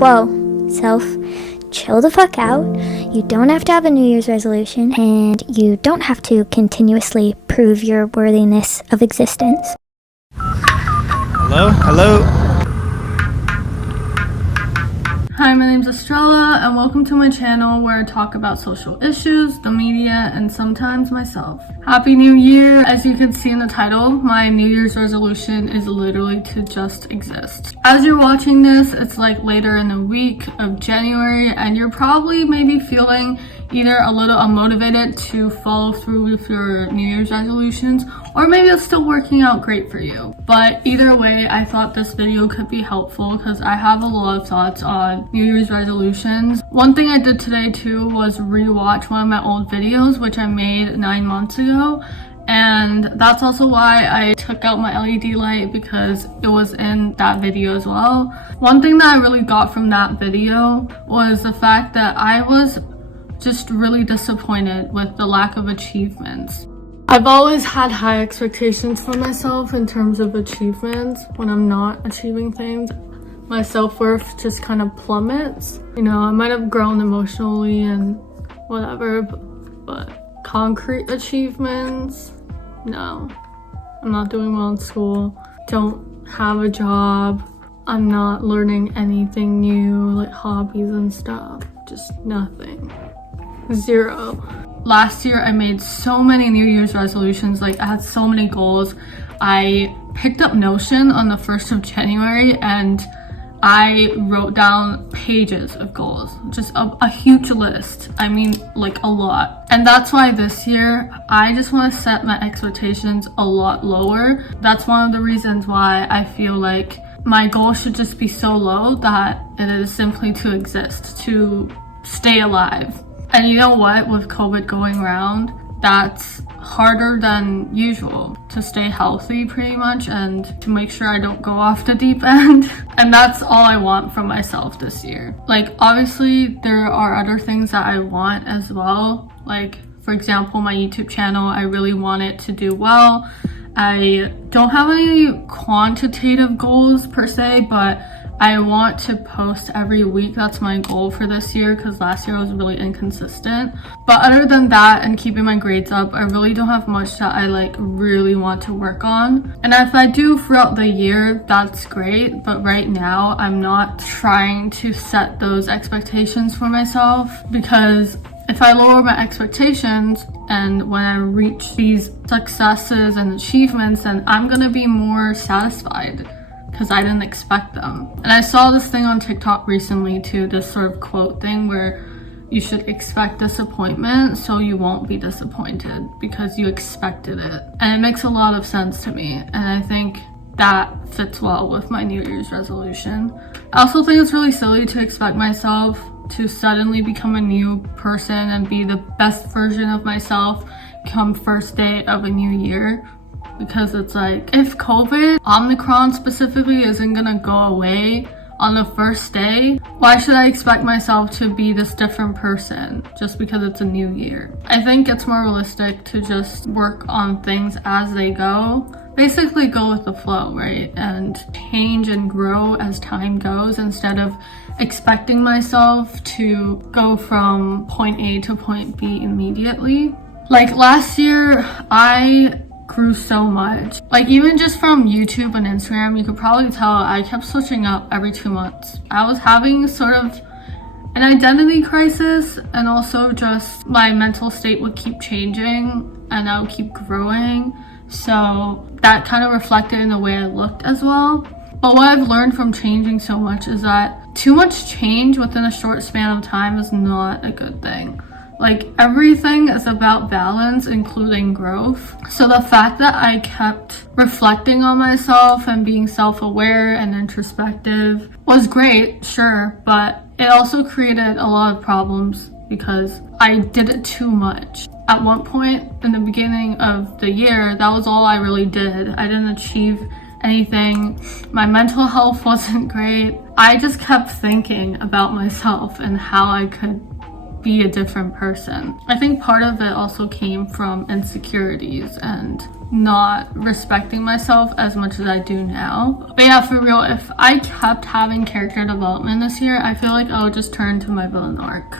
Whoa, self, chill the fuck out. You don't have to have a New Year's resolution, and you don't have to continuously prove your worthiness of existence. Hello? Hi, my name's Estrella, and welcome to my channel where I talk about social issues, the media, and sometimes myself. Happy New Year! As you can see in the title, my New Year's resolution is literally to just exist. As you're watching this, it's like later in the week of January, and you're probably maybe feeling either a little unmotivated to follow through with your New Year's resolutions, or maybe it's still working out great for you. But either way, I thought this video could be helpful because I have a lot of thoughts on New Year's resolutions. One thing I did today too was rewatch one of my old videos, which I made 9 months ago. And that's also why I took out my LED light, because it was in that video as well. One thing that I really got from that video was the fact that I was just really disappointed with the lack of achievements. I've always had high expectations for myself in terms of achievements. When I'm not achieving things, my self-worth just kind of plummets. You know, I might have grown emotionally and whatever, but concrete achievements, no. I'm not doing well in school, don't have a job, I'm not learning anything new, like hobbies and stuff, just nothing. Zero. Last year I made so many New Year's resolutions, like I had so many goals. I picked up Notion on the 1st of January and I wrote down pages of goals, just a huge list. I mean, like a lot. And that's why this year I just want to set my expectations a lot lower. That's one of the reasons why I feel like my goal should just be so low that it is simply to exist, to stay alive. And you know what, with COVID going around, that's harder than usual to stay healthy pretty much and to make sure I don't go off the deep end. And that's all I want from myself this year. Like, obviously there are other things that I want as well. Like, for example, my YouTube channel, I really want it to do well. I don't have any quantitative goals per se, but I want to post every week. That's my goal for this year, because last year I was really inconsistent. But other than that and keeping my grades up, I really don't have much that I really want to work on. And if I do throughout the year, that's great. But right now, I'm not trying to set those expectations for myself, because if I lower my expectations and when I reach these successes and achievements, then I'm gonna be more satisfied, because I didn't expect them. And I saw this thing on TikTok recently too, this sort of quote thing where you should expect disappointment so you won't be disappointed because you expected it. And it makes a lot of sense to me, and I think that fits well with my New Year's resolution. I also think it's really silly to expect myself to suddenly become a new person and be the best version of myself come first day of a new year. Because it's like, if COVID, Omicron specifically, isn't gonna go away on the first day, why should I expect myself to be this different person just because it's a new year? I think it's more realistic to just work on things as they go. Basically go with the flow, right? And change and grow as time goes, instead of expecting myself to go from point A to point B immediately. Like last year, I grew so much. Like even just from YouTube and Instagram, you could probably tell I kept switching up every 2 months. I was having sort of an identity crisis, and also just my mental state would keep changing and I would keep growing. So that kind of reflected in the way I looked as well. But what I've learned from changing so much is that too much change within a short span of time is not a good thing. Like, everything is about balance, including growth. So the fact that I kept reflecting on myself and being self-aware and introspective was great, sure, but it also created a lot of problems because I did it too much. At one point in the beginning of the year, that was all I really did. I didn't achieve anything. My mental health wasn't great. I just kept thinking about myself and how I could be a different person. I think part of it also came from insecurities and not respecting myself as much as I do now. But yeah, for real, if I kept having character development this year, I feel like I would just turn to my villain arc.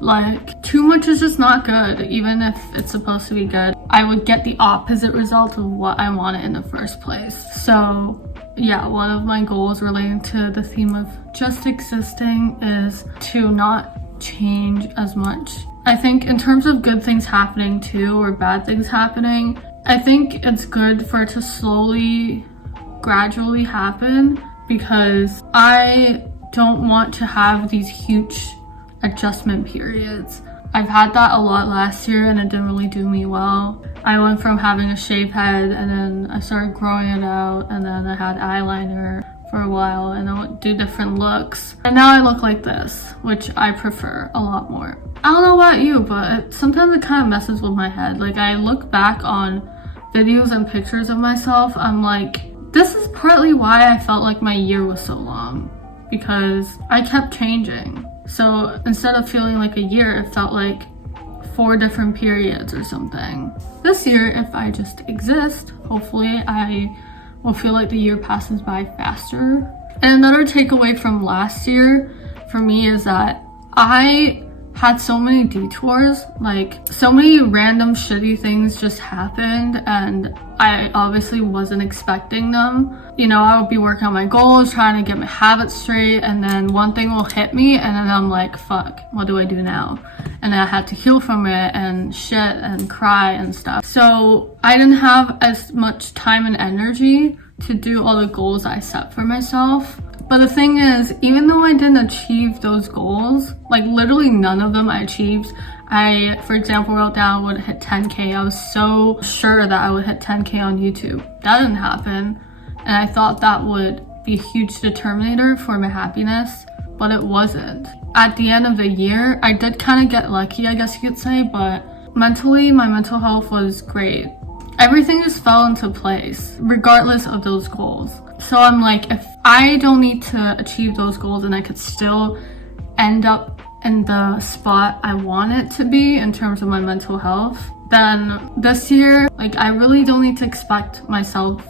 Like, too much is just not good, even if it's supposed to be good. I would get the opposite result of what I wanted in the first place. So yeah, one of my goals relating to the theme of just existing is to not change as much. I think in terms of good things happening too, or bad things happening, I think it's good for it to slowly, gradually happen, because I don't want to have these huge adjustment periods. I've had that a lot last year and it didn't really do me well. I went from having a shaved head and then I started growing it out, and then I had eyeliner for a while and I would do different looks. And now I look like this, which I prefer a lot more. I don't know about you, but sometimes it kind of messes with my head. Like, I look back on videos and pictures of myself, I'm like, this is partly why I felt like my year was so long, because I kept changing. So instead of feeling like a year, it felt like 4 different periods or something. This year, if I just exist, hopefully I will feel like the year passes by faster. And another takeaway from last year for me is that I had so many detours, like so many random shitty things just happened and I obviously wasn't expecting them. You know, I would be working on my goals, trying to get my habits straight, and then one thing will hit me and then I'm like, fuck, what do I do now? And then I had to heal from it and shit and cry and stuff. So I didn't have as much time and energy to do all the goals I set for myself. But the thing is, even though I didn't achieve those goals, like literally none of them I achieved. I, for example, wrote down I would hit 10K. I was so sure that I would hit 10K on YouTube. That didn't happen. And I thought that would be a huge determinator for my happiness, but it wasn't. At the end of the year, I did kind of get lucky, I guess you could say, but mentally, my mental health was great. Everything just fell into place, regardless of those goals. So I'm like, if I don't need to achieve those goals and I could still end up in the spot I want it to be in terms of my mental health, then this year, like, I really don't need to expect myself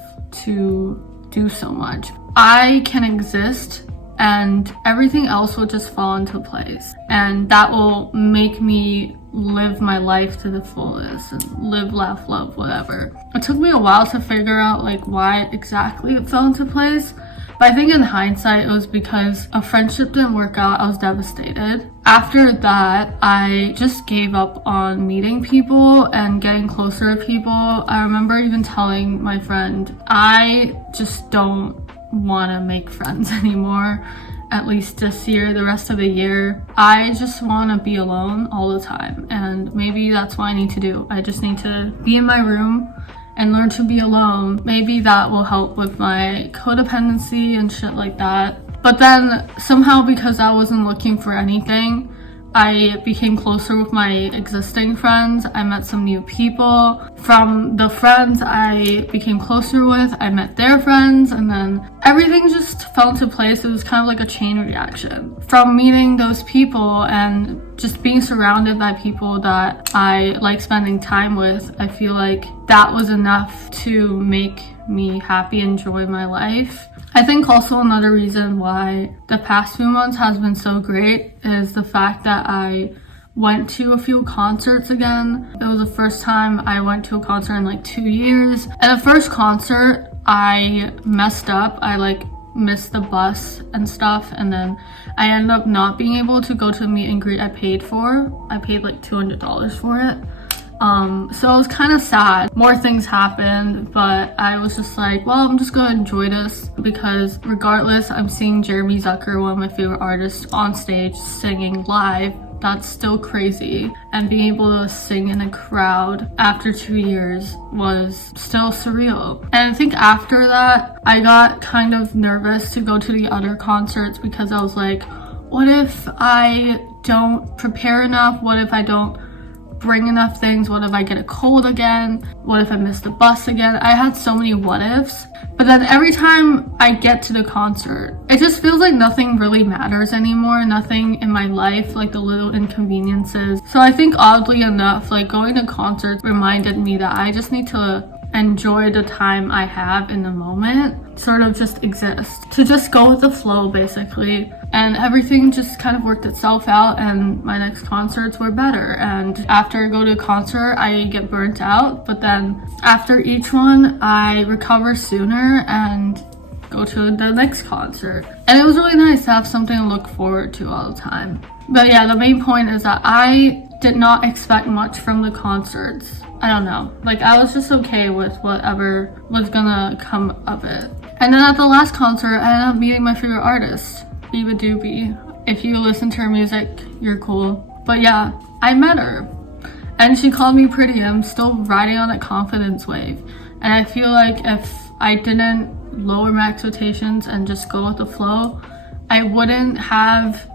to do so much. I can exist and everything else will just fall into place. And that will make me live my life to the fullest and live, laugh, love, whatever. It took me a while to figure out like why exactly it fell into place. But I think in hindsight, it was because a friendship didn't work out. I was devastated. After that, I just gave up on meeting people and getting closer to people. I remember even telling my friend, I just don't want to make friends anymore, at least this year. The rest of the year, I just want to be alone all the time. And maybe that's what I need to do. I just need to be in my room and learn to be alone. Maybe that will help with my codependency and shit like that. But then somehow, because I wasn't looking for anything, I became closer with my existing friends. I met some new people. From the friends I became closer with, I met their friends, and then everything just fell into place. It was kind of like a chain reaction. From meeting those people and just being surrounded by people that I like spending time with, I feel like that was enough to make me happy, enjoy my life. I think also another reason why the past few months has been so great is the fact that I went to a few concerts again. It was the first time I went to a concert in like 2 years. At the first concert, I messed up. I missed the bus and stuff, and then I ended up not being able to go to the meet and greet I paid for. I paid like $200 for it. So it was kind of sad. More things happened, but I was just like, well, I'm just gonna enjoy this, because regardless, I'm seeing 𝖍𝖊𝖕𝖍𝖑, one of my favorite artists, on stage singing live. That's still crazy. And being able to sing in a crowd after 2 years was still surreal. And I think after that, I got kind of nervous to go to the other concerts, because I was like, what if I don't prepare enough? What if I don't bring enough things? What if I get a cold again? What if I miss the bus again? I had so many what ifs. But then every time I get to the concert, it just feels like nothing really matters anymore. Nothing in my life, like the little inconveniences. So I think oddly enough, like going to concerts reminded me that I just need to enjoy the time I have in the moment, sort of just exist, to just go with the flow basically. And everything just kind of worked itself out, and my next concerts were better. And after I go to a concert, I get burnt out, but then after each one, I recover sooner and go to the next concert. And it was really nice to have something to look forward to all the time. But yeah, the main point is that I did not expect much from the concerts. I don't know, like I was just okay with whatever was gonna come of it. And then at the last concert, I ended up meeting my favorite artist, 𝖍𝖊𝖊𝖕. If you listen to her music, you're cool. But yeah, I met her and she called me pretty. I'm still riding on that confidence wave. And I feel like if I didn't lower my expectations and just go with the flow, I wouldn't have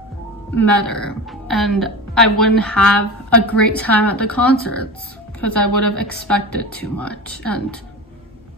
met her and I wouldn't have a great time at the concerts because I would have expected too much and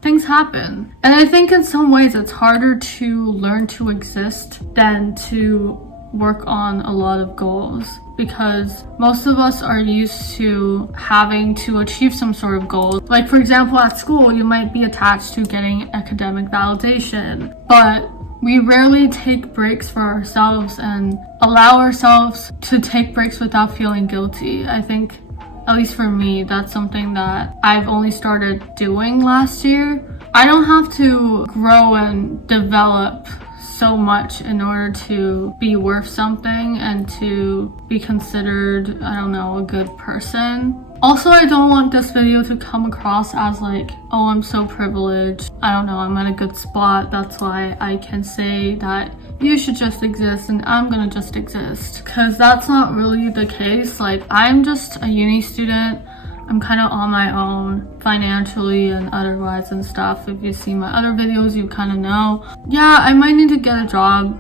things happen. And I think in some ways it's harder to learn to exist than to work on a lot of goals, because most of us are used to having to achieve some sort of goal. Like for example, at school, you might be attached to getting academic validation, but we rarely take breaks for ourselves and allow ourselves to take breaks without feeling guilty. I think, at least for me, that's something that I've only started doing last year. I don't have to grow and develop so much in order to be worth something and to be considered, I don't know, a good person. Also, I don't want this video to come across as like, oh, I'm so privileged. I don't know, I'm in a good spot. That's why I can say that you should just exist and I'm gonna just exist. Because that's not really the case. Like, I'm just a uni student. I'm kind of on my own financially and otherwise and stuff. If you see my other videos, you kind of know. Yeah, I might need to get a job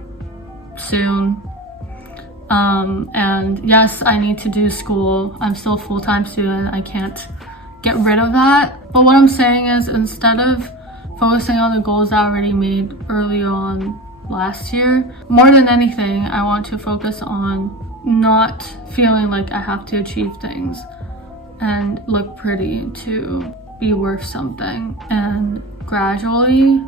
soon. And yes, I need to do school. I'm still a full-time student. I can't get rid of that. But what I'm saying is, instead of focusing on the goals I already made early on last year, more than anything, I want to focus on not feeling like I have to achieve things and look pretty to be worth something. And gradually,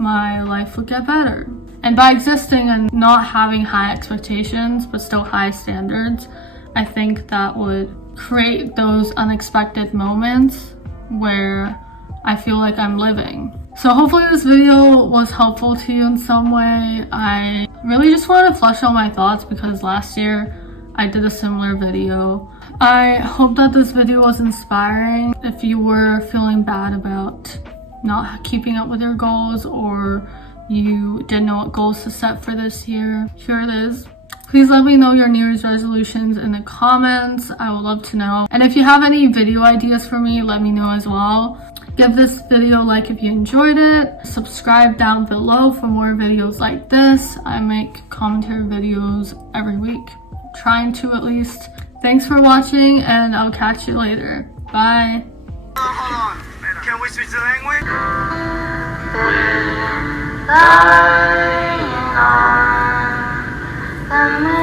my life would get better. And by existing and not having high expectations, but still high standards, I think that would create those unexpected moments where I feel like I'm living. So hopefully this video was helpful to you in some way. I really just wanted to flesh out my thoughts because last year I did a similar video. I hope that this video was inspiring. If you were feeling bad about not keeping up with your goals, or you didn't know what goals to set for this year, here it is. Please let me know your New Year's resolutions in the comments. I would love to know. And if you have any video ideas for me, let me know as well. Give this video a like if you enjoyed it. Subscribe down below for more videos like this. I make commentary videos every week. Trying to, at least. Thanks for watching, and I'll catch you later. Bye. Hold on. Can we switch the language? Lying on the